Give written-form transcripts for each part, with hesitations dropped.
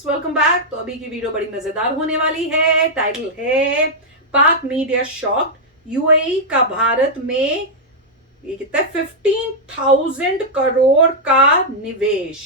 Friends, welcome back. तो अभी की वीडियो बड़ी मजेदार होने वाली है। टाइटल है पाक मीडिया शॉक्ड, यूएई का भारत में ये कितना 15,000 करोड़ का निवेश।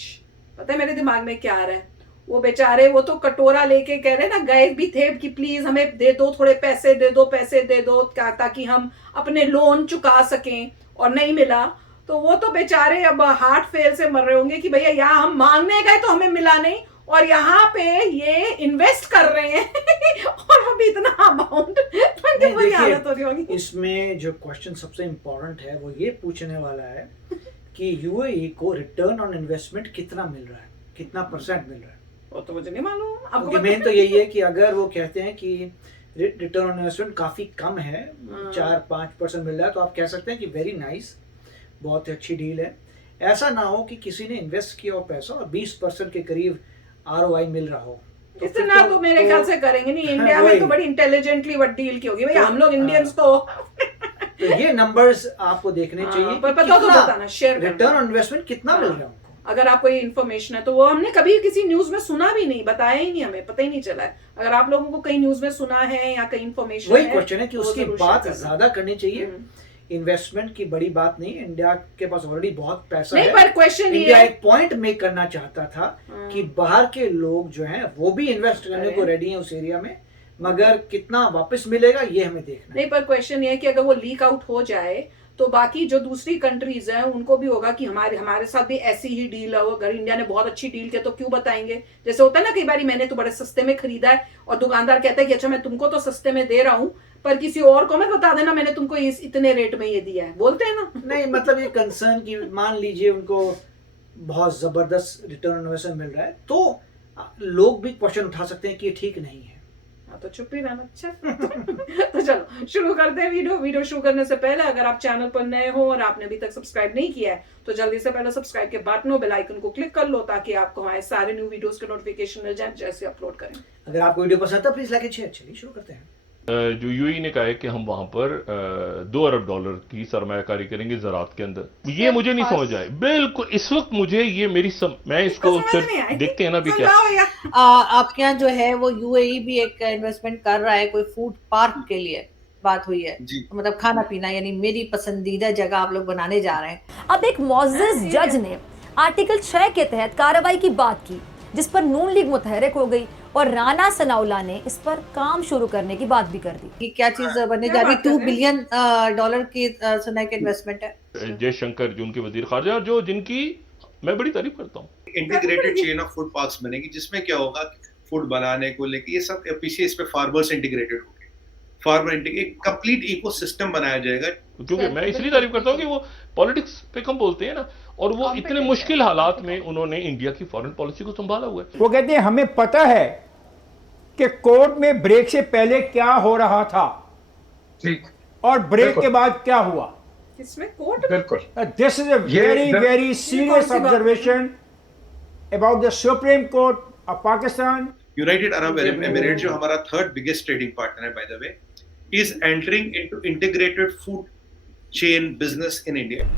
पता है मेरे दिमाग में क्या आ रहा है? वो बेचारे वो तो कटोरा लेके कह रहे ना, गए भी थे कि प्लीज हमें दे दो, थोड़े पैसे दे दो, पैसे दे दो क्या, ताकि हम अपने लोन चुका सकें, और नहीं मिला तो वो तो बेचारे अब हार्ट फेल से मर रहे होंगे कि भैया यहाँ हम मांगने गए तो हमें मिला नहीं, और यहाँ पे ये इन्वेस्ट कर रहे हैं और अभी इतना अमाउंट, तो इनकी बुरी हालत हो रही होगी। इसमें जो क्वेश्चन सबसे इम्पोर्टेंट है वो ये पूछने वाला है कि यूएई को रिटर्न ऑन इन्वेस्टमेंट कितना मिल रहा है, कितना परसेंट मिल रहा है। वो तो मुझे नहीं मालूम, आपको मेन तो यही है कि अगर वो कहते हैं कि रिटर्न ऑन इन्वेस्टमेंट काफी कम है, 4-5% मिल रहा है, तो आप कह सकते हैं कि वेरी नाइस, बहुत अच्छी डील है। ऐसा ना हो कि किसी ने इन्वेस्ट किया हो पैसा और 20% के करीब आरओआई मिल रहा हो, तो इतना तो मेरे ख्याल से करेंगे नहीं। इंडिया में तो बड़ी इंटेलिजेंटली वो डील की होगी भैया, हम लोग इंडियंस तो ये नंबर्स आपको देखने चाहिए। पर पता तो बताना, शेयर रिटर्न ऑन इन्वेस्टमेंट कितना मिल रहा है। अगर आपको ये इन्फॉर्मेशन है तो वो हमने कभी किसी न्यूज में सुना भी नहीं, बताया ही नहीं, हमें पता ही नहीं चला है। अगर आप लोगों को कहीं न्यूज में सुना है या कहीं इन्फॉर्मेशन वही क्वेश्चन है कि उसकी बात ज्यादा करनी चाहिए। इन्वेस्टमेंट की बड़ी बात नहीं, इंडिया के पास ऑलरेडी बहुत पैसा है। पर क्वेश्चन इंडिया एक पॉइंट मेक करना चाहता था कि बाहर के लोग जो हैं वो भी इन्वेस्ट करने को रेडी हैं उस एरिया में, मगर कितना वापस मिलेगा ये हमें देखना नहीं। पर क्वेश्चन ये है कि अगर वो लीक आउट हो जाए तो बाकी जो दूसरी कंट्रीज हैं उनको भी होगा कि हमारे साथ भी ऐसी ही डील हो। अगर इंडिया ने बहुत अच्छी डील की तो क्यों बताएंगे? जैसे होता है ना, कई बार मैंने तो बड़े सस्ते में खरीदा है और दुकानदार कहता है कि अच्छा मैं तुमको तो सस्ते में दे रहा हूँ, पर किसी और को मत बता देना मैंने तुमको इतने रेट में ये दिया है, बोलते हैं ना। नहीं, मतलब ये कंसर्न की मान लीजिए उनको बहुत जबरदस्त रिटर्न ऑन इन्वेस्टमेंट मिल रहा है तो लोग भी क्वेश्चन उठा सकते हैं कि ये ठीक नहीं है, तो चुप ही रहना। अच्छा तो चलो शुरू करते हैं वीडियो शुरू करने से पहले अगर आप चैनल पर नए हो और आपने अभी तक सब्सक्राइब नहीं किया है तो जल्दी से पहले सब्सक्राइब के बटन और बेल आइकन को क्लिक कर लो, ताकि आपको हमारे सारे न्यू वीडियोस के नोटिफिकेशन मिल जाए जैसे अपलोड करें। अगर आपको वीडियो पसंद है प्लीज लाइक एंड शेयर। चलिए शुरू करते हैं। जो यूएई ने कहा है कि हम वहां पर $2 अरब की सरमायाकारी करेंगे ज़राअत के अंदर, ये मुझे नहीं समझ आए बिल्कुल इस वक्त। मुझे ये मैं इसको देखते हैं ना भी क्या आपके यहाँ जो है वो यूएई भी एक इन्वेस्टमेंट कर रहा है, कोई फूड पार्क के लिए बात हुई है, तो मतलब खाना पीना, यानी मेरी पसंदीदा जगह आप लोग बनाने जा रहे हैं। अब एक मुअज़्ज़िज़ जज ने आर्टिकल 6 के तहत कार्रवाई की बात की, जिस पर नून लीग मुतहरक हो गई और राना सनाउल्लाह ने इस पर काम शुरू करने की बात भी कर दी। कि क्या चीज बनने जा रही? $2 बिलियन की सुना के इन्वेस्टमेंट है। जयशंकर जो उनके वजीर खारजा, जो जिनकी मैं बड़ी तारीफ करता हूँ। Integrated chain of food parks बनेगी, जिसमें क्या होगा, फूड बनाने को लेके ये सब पीछे इस पे फार्मर्स इंटीग्रेटेड होंगे, एक कंप्लीट इकोसिस्टम बनाया जाएगा। क्योंकि मैं इसलिए तारीफ करता हूँ कि वो पॉलिटिक्स पे कम बोलते हैं ना, और वो इतने मुश्किल हालात में उन्होंने इंडिया की फॉरेन पॉलिसी को संभाला हुआ है। वो कहते हैं हमें पता है कि कोर्ट में ब्रेक से पहले क्या हो रहा था और ब्रेक के बाद क्या हुआ। किसमें कोर्ट? बिल्कुल, this is a very very serious observation about the supreme court of Pakistan. United Arab Emirate जो हमारा थर्ड बिगेस्ट ट्रेडिंग पार्टनर है by the way, is entering into integrated food chain business in India.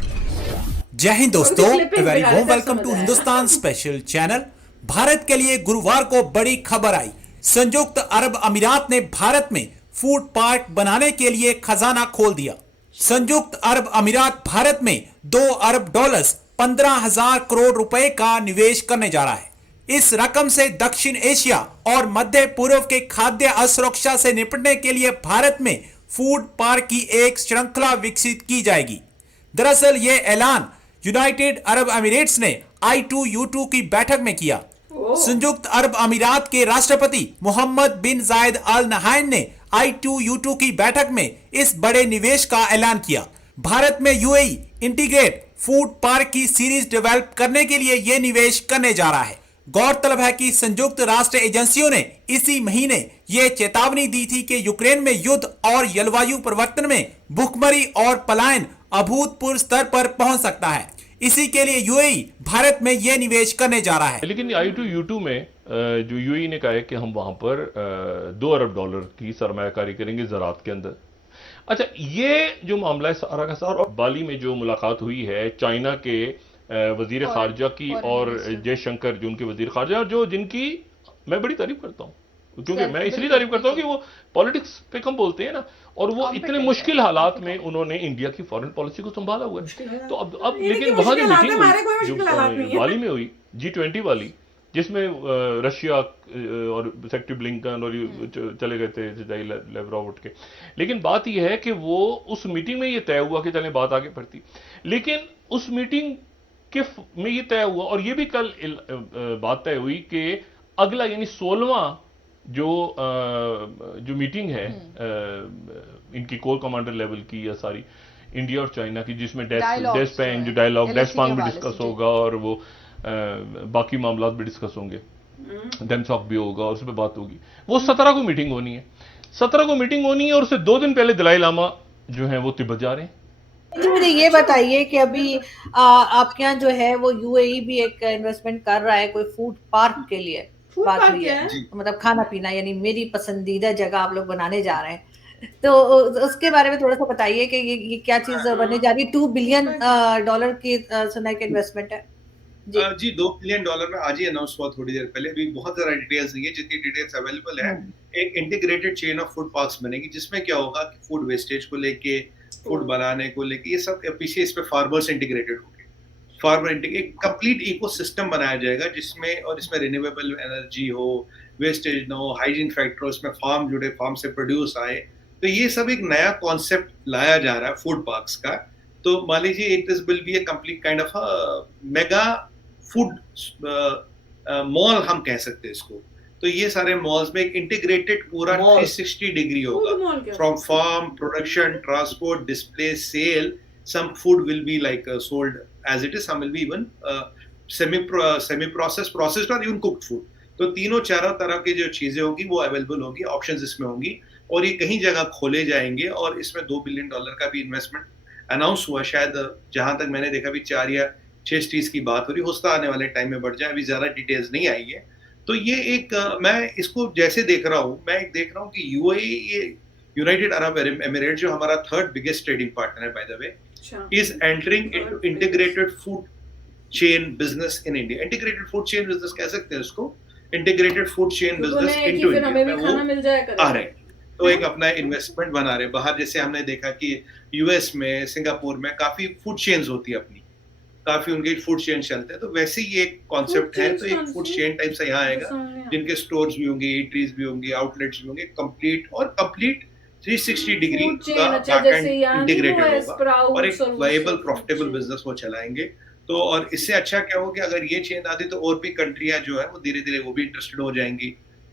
Jai Hind दोस्तों, very warm welcome to Hindustan special channel. Bharat के लिए गुरुवार को बड़ी खबर आई। संयुक्त अरब अमीरात ने भारत में फूड पार्क बनाने के लिए खजाना खोल दिया। संयुक्त अरब अमीरात भारत में $2 अरब 15,000 करोड़ रुपए का निवेश करने जा रहा है। इस रकम से दक्षिण एशिया और मध्य पूर्व के खाद्य असुरक्षा से निपटने के लिए भारत में फूड पार्क की एक श्रृंखला विकसित की जाएगी। दरअसल ये ऐलान यूनाइटेड अरब अमीरेट्स ने I2U2 की बैठक में किया। संयुक्त अरब अमीरात के राष्ट्रपति मोहम्मद बिन जायद अल नहायन ने I2U2 की बैठक में इस बड़े निवेश का ऐलान किया। भारत में यूएई इंटीग्रेट फूड पार्क की सीरीज डेवलप करने के लिए यह निवेश करने जा रहा है। गौरतलब है कि संयुक्त राष्ट्र एजेंसियों ने इसी महीने ये चेतावनी दी थी कि यूक्रेन में युद्ध और जलवायु परिवर्तन में भूखमरी और पलायन अभूतपूर्व स्तर पर पहुंच सकता है। इसी के लिए यूएई भारत में यह निवेश करने जा रहा है। लेकिन I2U2 में जो यूएई ने कहा है कि हम वहां पर $2 अरब की सरमायाकारी करेंगे ज़राअत के अंदर। अच्छा, ये जो मामला है सारा का सारा, और बाली में जो मुलाकात हुई है चाइना के वजीर खारजा की और जयशंकर जो उनके वजीर खारजा, जो जिनकी मैं बड़ी तारीफ करता हूँ, क्योंकि मैं इसलिए तारीफ करता हूँ कि वो पॉलिटिक्स पे कम बोलते हैं ना, और वो इतने मुश्किल हालात में उन्होंने इंडिया की फॉरेन पॉलिसी को संभाला हुआ है। तो अब लेकिन वहाँ जो मीटिंग हुई जो बाली में हुई G20 वाली, जिसमें रशिया और सेक्रेटरी ब्लिंकन और चले गए थे sergei Lavrov उठ के, लेकिन बात यह है कि वो उस मीटिंग में ये तय हुआ कि चलें बात आगे बढ़ती, लेकिन उस मीटिंग के में ये तय हुआ, और ये भी कल बात तय हुई कि अगला यानी 16वां जो मीटिंग है इनकी कोर कमांडर लेवल की या सारी इंडिया और चाइना की, जिसमें डेस्पैंग जो डायलॉग डेस्पांग भी डिस्कस होगा और वो बाकी मामला भी डिस्कस होंगे, डेमसॉक भी होगा और उस पर बात होगी। वो 17 को मीटिंग होनी है, 17 को मीटिंग होनी है, और उससे 2 दिन पहले दलाई लामा जो है वो तिब्बत जा रहे हैं। मुझे ये बताइए कि अभी आपके यहाँ जो है वो यूएई भी एक इन्वेस्टमेंट कर रहा है कोई फूड पार्क के लिए, बात हुई है, मतलब खाना पीना यानी मेरी पसंदीदा जगह आप लोग बनाने जा रहे हैं, तो उसके बारे में थोड़ा सा बताइए कि ये क्या चीज बनने जा रही है। $2 बिलियन की सुना के इन्वेस्टमेंट है जी। $2 बिलियन में आज ही अनाउंस हुआ थोड़ी देर पहले, अभी बहुत सारा डिटेल्स नहीं है, जितनी डिटेल्स अवेलेबल है। एक integrated chain of food parks बनेगी, जिसमें क्या होगा कि फूड वेस्टेज को लेके, फूड बनाने को लेके, ये सब पीछे इस पे फार्मर्स इंटीग्रेटेड होंगे, एक कंप्लीट इकोसिस्टम बनाया जाएगा, जिसमें और इसमें रिन्यूएबल एनर्जी हो, वेस्टेज ना हो, हाइजीन फैक्टर, उसमें फार्म जुड़े, फार्म से प्रोड्यूस आए, तो ये सब एक नया कॉन्सेप्ट लाया जा रहा है फूड पार्क्स का। तो मान लीजिए it is will be A complete kind of mega food mall हम कह सकते हैं इसको। तो ये सारे मॉल्स में एक इंटीग्रेटेड पूरा 360 डिग्री होगा, from farm, production, transport, display, sale, some food will be like sold as it is, some will be even semi processed, or even cooked food। तो तीनों चारों तरह की जो चीजें होगी वो अवेलेबल होगी, ऑप्शंस इसमें होंगी, और ये कहीं जगह खोले जाएंगे। और इसमें $2 बिलियन का भी इन्वेस्टमेंट अनाउंस हुआ, शायद जहां तक मैंने देखा भी 4 या 6 सिटीज की बात हो रही, होता आने वाले टाइम में बढ़ जाए, अभी ज्यादा डिटेल्स नहीं आई है। तो ये एक मैं इसको जैसे देख रहा हूँ, मैं देख रहा हूँ कि यूएई, यूनाइटेड अरब एमिरेट, जो हमारा 3rd बिगेस्ट ट्रेडिंग पार्टनर है by the way, is entering into integrated food chain business in India। integrated food chain business कह सकते हैं उसको, integrated food chain business into India में वो आ रहे हैं। तो एक अपना इन्वेस्टमेंट बना रहे बाहर, जैसे हमने देखा कि यूएस में, सिंगापुर में काफी फूड चेन्स होती है अपनी, काफी उनके फूड चेन चलते हैं। तो वैसे ही एक कॉन्सेप्ट है, तो एक फूड चेन टाइप से यहाँ आएगा, जिनके स्टोर्स भी होंगे, ईटरीज भी होंगे, आउटलेट्स भी होंगे, कंप्लीट 360 डिग्री का बैकएंड इंटीग्रेटेड होगा, और एक वायबल प्रॉफिटेबल बिजनेस वो चलाएंगे। तो और इससे अच्छा क्या होगा कि अगर ये चेन आती तो और भी कंट्रियां जो है वो धीरे धीरे वो भी इंटरेस्टेड हो जाएंगी।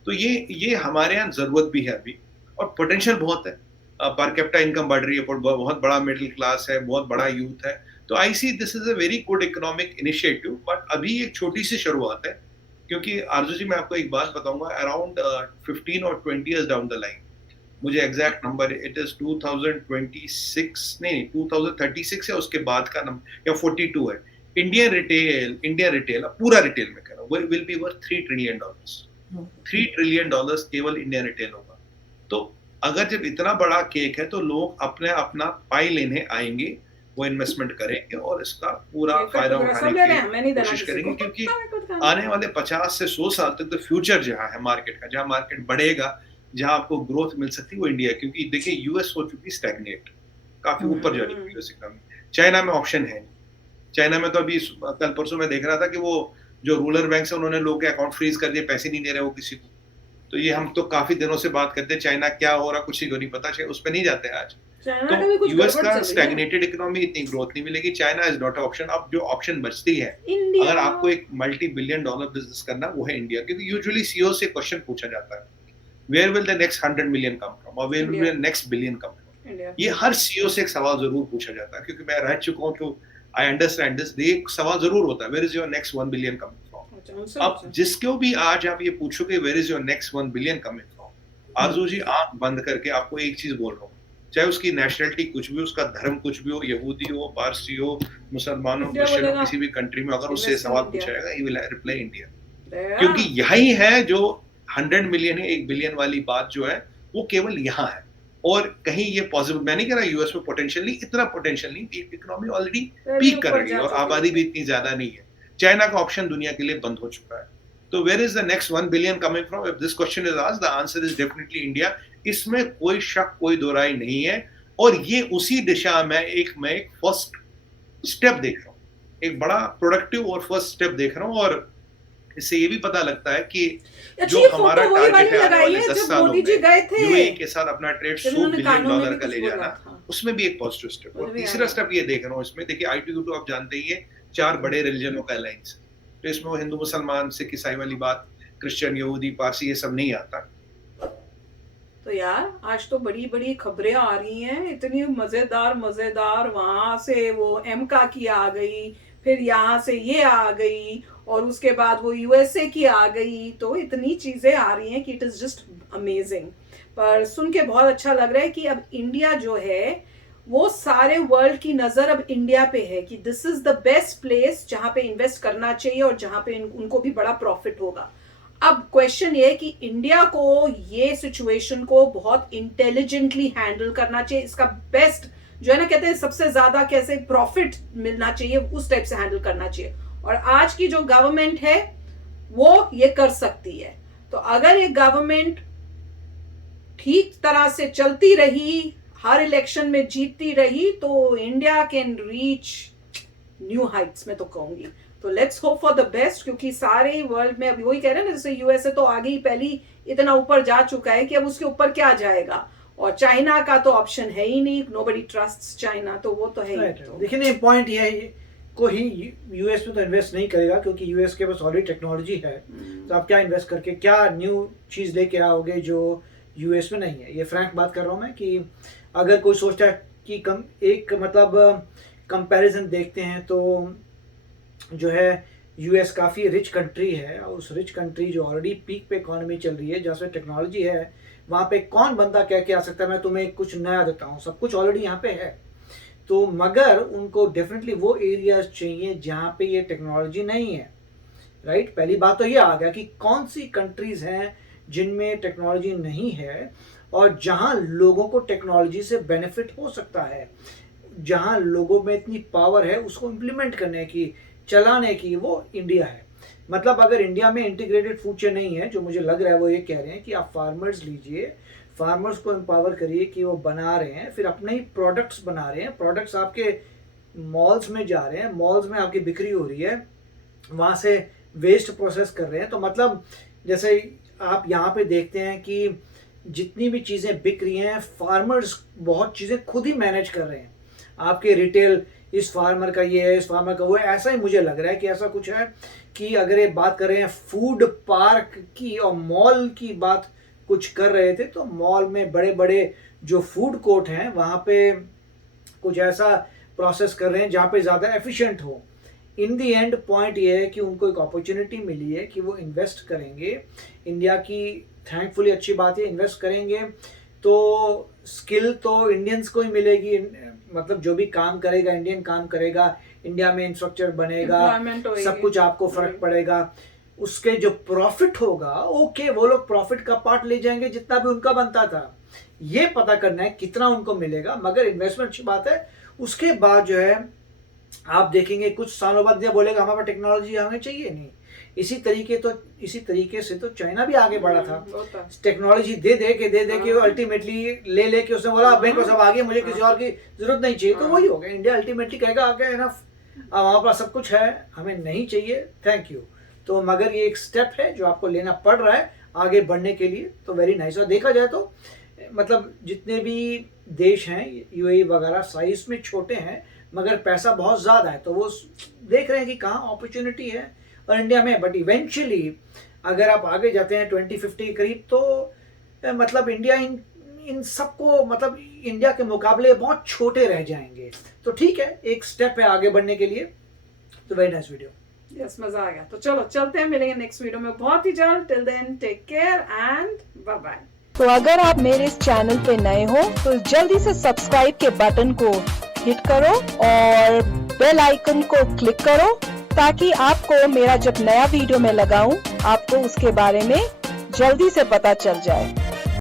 तो ये हमारे यहाँ जरूरत भी है अभी, और पोटेंशियल बहुत है, पर कैपिटा इनकम बढ़ रही है, बहुत बड़ा मिडिल क्लास है, बहुत बड़ा यूथ है। तो I see this is a very good economic initiative, but अभी एक छोटी सी शुरुआत है, क्योंकि आरजू जी मैं आपको एक बात बताऊंगा, अराउंड 15 और 20 years डाउन द लाइन, मुझे एग्जैक्ट नंबर इट इज 2026 नहीं 2036 है, उसके बाद का नंबर या 42 है, इंडियन रिटेल पूरा रिटेल में कह रहा हूँ, will be worth $3 trillion. $3 trillion केवल इंडियन रिटेल होगा। तो अगर जब इतना बड़ा केक है, तो लोग अपना पाई लेने आएंगे, वो इन्वेस्टमेंट करेंगे और इसका पूरा फायदा उठाने की कोशिश करेंगे, क्योंकि आने वाले 50 से 100 साल तक तो फ्यूचर जहाँ है मार्केट का, जहाँ मार्केट बढ़ेगा, जहां आपको ग्रोथ मिल सकती है, वो इंडिया। क्योंकि देखिए यूएस हो चुकी स्टैग्नेट, काफी ऊपर जा चुकी है यूएस इकोनॉमी। चाइना में ऑप्शन है, चाइना में तो अभी कल परसों में देख रहा था कि वो जो रूरल बैंक है उन्होंने लोगों के अकाउंट फ्रीज कर दिए, पैसे नहीं दे रहे वो किसी को। तो ये हम तो काफी दिनों से बात करते हैं, चाइना क्या हो रहा कुछ को नहीं पता, उस पर नहीं जाते आज। तो यूएस का स्टैग्नेटेड इकोनॉमी, इतनी ग्रोथ नहीं मिलेगी, चाइना इज नॉट ऑप्शन। अब जो ऑप्शन बचती है, अगर आपको एक $multi billion बिजनेस करना, वो है इंडिया। क्योंकि यूजुअली सीईओ से क्वेश्चन पूछा जाता है, where will the next 100 million come from, or where will the next billion come from? ये हर सीईओ से एक सवाल जरूर पूछा जाता है, क्योंकि मैं रह चुका हूँ, तो आई अंडरस्टैंड दिस। एक सवाल जरूर होता है, where is your next 1 billion coming from? अब जिसको भी आज आप ये पूछोगे where is your next 1 billion coming from, आरजू जी आंख बंद करके आपको एक चीज बोल रहा हूँ, चाहे उसकी नेशनलिटी कुछ भी, उसका धर्म कुछ भी हो, यहूदी हो, पारसी हो, मुसलमान हो, क्रिश्चियन हो, किसी भी कंट्री में अगर उससे सवाल पूछा जाएगा, he will reply India। क्योंकि यही है जो 100 मिलियन है, 1 बिलियन वाली बात जो है, वो केवल यहाँ है, और कहीं ये पॉसिबल, मैं नहीं कह रहा यूएस में पोटेंशियल नहीं, इतना पोटेंशियल नहीं, इकोनॉमी ऑलरेडी पीक कर रही है और आबादी भी इतनी ज्यादा नहीं है। चाइना का ऑप्शन दुनिया के लिए बंद हो चुका है, तो where is the next 1 billion coming from? If this question is asked, the answer is definitely India. इसमें कोई शक, कोई दो राय नहीं है, और ये उसी दिशा में मैं एक फर्स्ट स्टेप देख रहा हूँ, एक बड़ा प्रोडक्टिव और फर्स्ट स्टेप देख रहा हूँ। और इससे ये भी पता लगता है कि जो हमारा टारगेट है आने वाले 10 सालों में यूएई के साथ अपना ट्रेड $100 बिलियन का ले जाना, उसमें भी एक पॉजिटिव स्टेप। और तीसरा स्टेप ये देख रहा हूँ इसमें, देखिए I2U2 आप जानते ही है 4 बड़े रिलीजनों का अलायंस, तो इसमें वो हिंदू मुसलमान सिख ईसाई वाली बात, क्रिश्चियन यहूदी पारसी ये सब नहीं आता। तो यार आज तो बड़ी बड़ी खबरें आ रही हैं, इतनी मजेदार, वहां से वो एमका की आ गई, फिर यहाँ से ये आ गई, और उसके बाद वो यूएसए की आ गई, तो इतनी चीजें आ रही हैं कि इट इज जस्ट अमेजिंग। पर सुन के बहुत अच्छा लग रहा है कि अब इंडिया जो है वो सारे वर्ल्ड की नजर अब इंडिया पे है कि this is the best place जहां पे इन्वेस्ट करना चाहिए और जहां पे उनको भी बड़ा प्रॉफिट होगा। अब क्वेश्चन ये है कि इंडिया को ये सिचुएशन को बहुत इंटेलिजेंटली हैंडल करना चाहिए, इसका बेस्ट जो है ना, कहते हैं सबसे ज्यादा कैसे प्रॉफिट मिलना चाहिए उस टाइप से हैंडल करना चाहिए, और आज की जो गवर्नमेंट है वो ये कर सकती है। तो अगर ये गवर्नमेंट ठीक तरह से चलती रही, हर इलेक्शन में जीतती रही, तो India can reach new Heights में तो कहूंगी। तो let's hope for the best, क्योंकि सारे वर्ल्ड में अभी वही कह रहे हैं ना, जैसे यूएसए तो आगे ही पहली इतना ऊपर जा चुका है कि अब उसके ऊपर क्या जाएगा, और चाइना का तो ऑप्शन है ही नहीं, नोबडी ट्रस्ट्स चाइना, तो वो तो है ही। तो देखिए नहीं, पॉइंट ये है को ही यूएस में तो इन्वेस्ट नहीं करेगा, क्योंकि यूएस के पास ऑलरेडी टेक्नोलॉजी है, तो आप क्या इन्वेस्ट करके क्या न्यू चीज लेके आओगे जो यूएस में नहीं है। ये फ्रैंक बात कर रहा हूँ मैं कि अगर कोई सोचता है कि एक कंपैरिजन देखते हैं तो जो है यूएस काफ़ी रिच कंट्री है, और उस रिच कंट्री जो ऑलरेडी पीक पे इकोनॉमी चल रही है, जहाँ से टेक्नोलॉजी है, वहाँ पे कौन बंदा कह के आ सकता है मैं तुम्हें कुछ नया देता हूँ, सब कुछ ऑलरेडी यहाँ पे है। तो मगर उनको डेफिनेटली वो एरियाज चाहिए जहाँ पे ये टेक्नोलॉजी नहीं है, राइट। पहली बात तो ये आ गया कि कौन सी कंट्रीज हैं जिनमें टेक्नोलॉजी नहीं है और जहाँ लोगों को टेक्नोलॉजी से बेनिफिट हो सकता है, जहाँ लोगों में इतनी पावर है उसको इम्प्लीमेंट करने की, चलाने की, वो इंडिया है। मतलब अगर इंडिया में इंटीग्रेटेड फूड चेन नहीं है, जो मुझे लग रहा है वो ये कह रहे हैं कि आप फार्मर्स लीजिए, फार्मर्स को एम्पावर करिए कि वो बना रहे हैं, फिर अपने ही प्रोडक्ट्स बना रहे हैं, प्रोडक्ट्स आपके मॉल्स में जा रहे हैं, मॉल्स में आपकी बिक्री हो रही है, वहाँ से वेस्ट प्रोसेस कर रहे हैं। तो मतलब जैसे आप यहाँ पे देखते हैं कि जितनी भी चीज़ें बिक रही हैं, फार्मर्स बहुत चीज़ें खुद ही मैनेज कर रहे हैं। आपके रिटेल, इस फार्मर का ये है, इस फार्मर का वो है, ऐसा ही मुझे लग रहा है कि ऐसा कुछ है कि अगर ये बात कर रहे हैं फूड पार्क की और मॉल की बात कुछ कर रहे थे, तो मॉल में बड़े बड़े जो फूड कोर्ट हैं वहाँ पे कुछ ऐसा प्रोसेस कर रहे हैं जहाँ पे ज़्यादा एफिशिएंट हो। इन दी एंड पॉइंट ये है कि उनको एक अपॉर्चुनिटी मिली है कि वो इन्वेस्ट करेंगे इंडिया की, थैंकफुली अच्छी बात है, इन्वेस्ट करेंगे तो स्किल तो इंडियंस को ही मिलेगी, मतलब जो भी काम करेगा इंडियन काम करेगा, इंडिया में इंफ्रास्ट्रक्चर बनेगा, सब कुछ आपको फर्क पड़ेगा, उसके जो प्रॉफिट होगा ओके, वो लोग प्रॉफिट का पार्ट ले जाएंगे जितना भी उनका बनता था, ये पता करना है कितना उनको मिलेगा। मगर इन्वेस्टमेंट अच्छी बात है। उसके बाद जो है आप देखेंगे कुछ सालों बाद यह बोलेगा हमारे पास टेक्नोलॉजी हमें चाहिए नहीं। इसी तरीके से तो चाइना भी आगे बढ़ा था, टेक्नोलॉजी दे दे के अल्टीमेटली ले के उसने बोला बैंक को सब आगे, मुझे किसी और की जरूरत नहीं चाहिए। तो वही हो गया, इंडिया अल्टीमेटली कहेगा आगे एनफ, हमारे पास सब कुछ है, हमें नहीं चाहिए, थैंक यू। तो मगर ये एक स्टेप है जो आपको लेना पड़ रहा है आगे बढ़ने के लिए, तो वेरी नाइस। और देखा जाए तो मतलब जितने भी देश हैं यूएई वगैरह साइज में छोटे हैं मगर पैसा बहुत ज़्यादा है, तो वो देख रहे हैं कि कहाँ अपॉर्चुनिटी है और इंडिया में। बट इवेंचुअली अगर आप आगे जाते हैं 2050 के करीब, तो मतलब इंडिया इन सबको, मतलब इंडिया के मुकाबले बहुत छोटे रह जाएंगे। तो ठीक है, एक स्टेप है आगे बढ़ने के लिए। तो वेरी नाइस वीडियो, यस, मजा आ गया। तो चलो चलते हैं, मिलेंगे नेक्स्ट वीडियो में बहुत ही जल्द। Till then take care and bye bye. तो अगर आप मेरे इस चैनल पे नए हो तो जल्दी से सब्सक्राइब के बटन को हिट करो और बेल आइकन को क्लिक करो, ताकि आपको मेरा जब नया वीडियो मैं लगाऊं आपको उसके बारे में जल्दी से पता चल जाए।